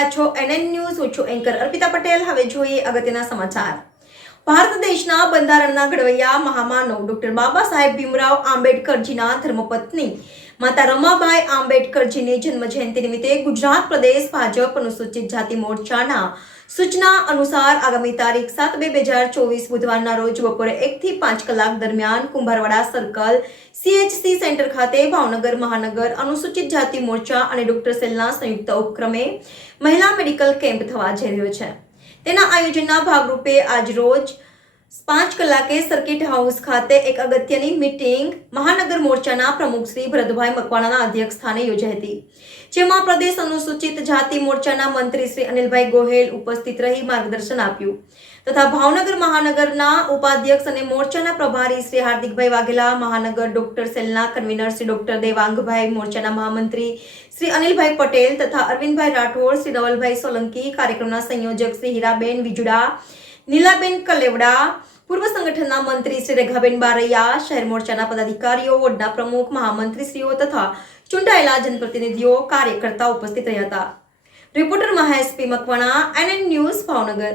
રહ્યા છો NN news. હું છું એન્કર અર્પિતા પટેલ. હવે જોઈએ અગત્યના સમાચાર. ભારત દેશના બંધારણના ઘડવૈયા મહામાનવ ડોક્ટર બાબા સાહેબ ભીમરાવ આંબેડકરજીના ધર્મપત્ની માતા રમાબાઈ આંબેડકરજીની જન્મજયંતિ નિમિત્તે ગુજરાત પ્રદેશ ભાજપ અનુસૂચિત જાતિ મોરચાના સૂચના અનુસાર આગામી તારીખ 7/2/2024 બુધવારના રોજ બપોરે 1 થી 5 કલાક દરમિયાન કુંભારવાડા સર્કલ CHC સેન્ટર ખાતે ભાવનગર મહાનગર અનુસૂચિત જાતિ મોરચા અને ડોક્ટર સેલના સંયુક્ત ઉપક્રમે મહિલા મેડિકલ કેમ્પ થવા જઈ રહ્યો છે. તેના આયોજનના ભાગરૂપે આજ રોજ 5 કલાકે સર્કિટ હાઉસ ખાતે એક અગત્યની મીટિંગ મહાનગર મોરચાના પ્રમુખ શ્રી ભરતભાઈ મકવાણાના અધ્યક્ષ સ્થાને યોજાઈ હતી, જેમાં પ્રદેશ અનુસૂચિત જાતિ મોરચાના મંત્રી શ્રી અનિલભાઈ ગોહેલ ઉપસ્થિત રહી માર્ગદર્શન આપ્યું તથા ભાવનગર મહાનગરના ઉપાધ્યક્ષ અને મોરચાના પ્રભારી શ્રી હાર્દિકભાઈ વાઘેલા, મહાનગર ડોક્ટર સેલના કન્વીનર શ્રી ડોક્ટર દેવાંગભાઈ, મોરચાના મહામંત્રી શ્રી અનિલભાઈ પટેલ તથા અરવિંદભાઈ રાઠોડ, શ્રી નવલભાઈ સોલંકી, કાર્યક્રમના સંયોજક શ્રી હીરાબેન વિજુડા, નીલાબેન કલેવડા, પૂર્વ સંગઠનના મંત્રી શ્રી રેખાબેન બારૈયા, શહેર મોરચાના પદાધિકારીઓ, વોર્ડના પ્રમુખ, મહામંત્રીશ્રીઓ તથા ચૂંટાયેલા જનપ્રતિનિધિઓ, કાર્યકર્તાઓ ઉપસ્થિત રહ્યા હતા. રિપોર્ટર મહેશ પી મકવાણા, NN ન્યૂઝ, ભાવનગર.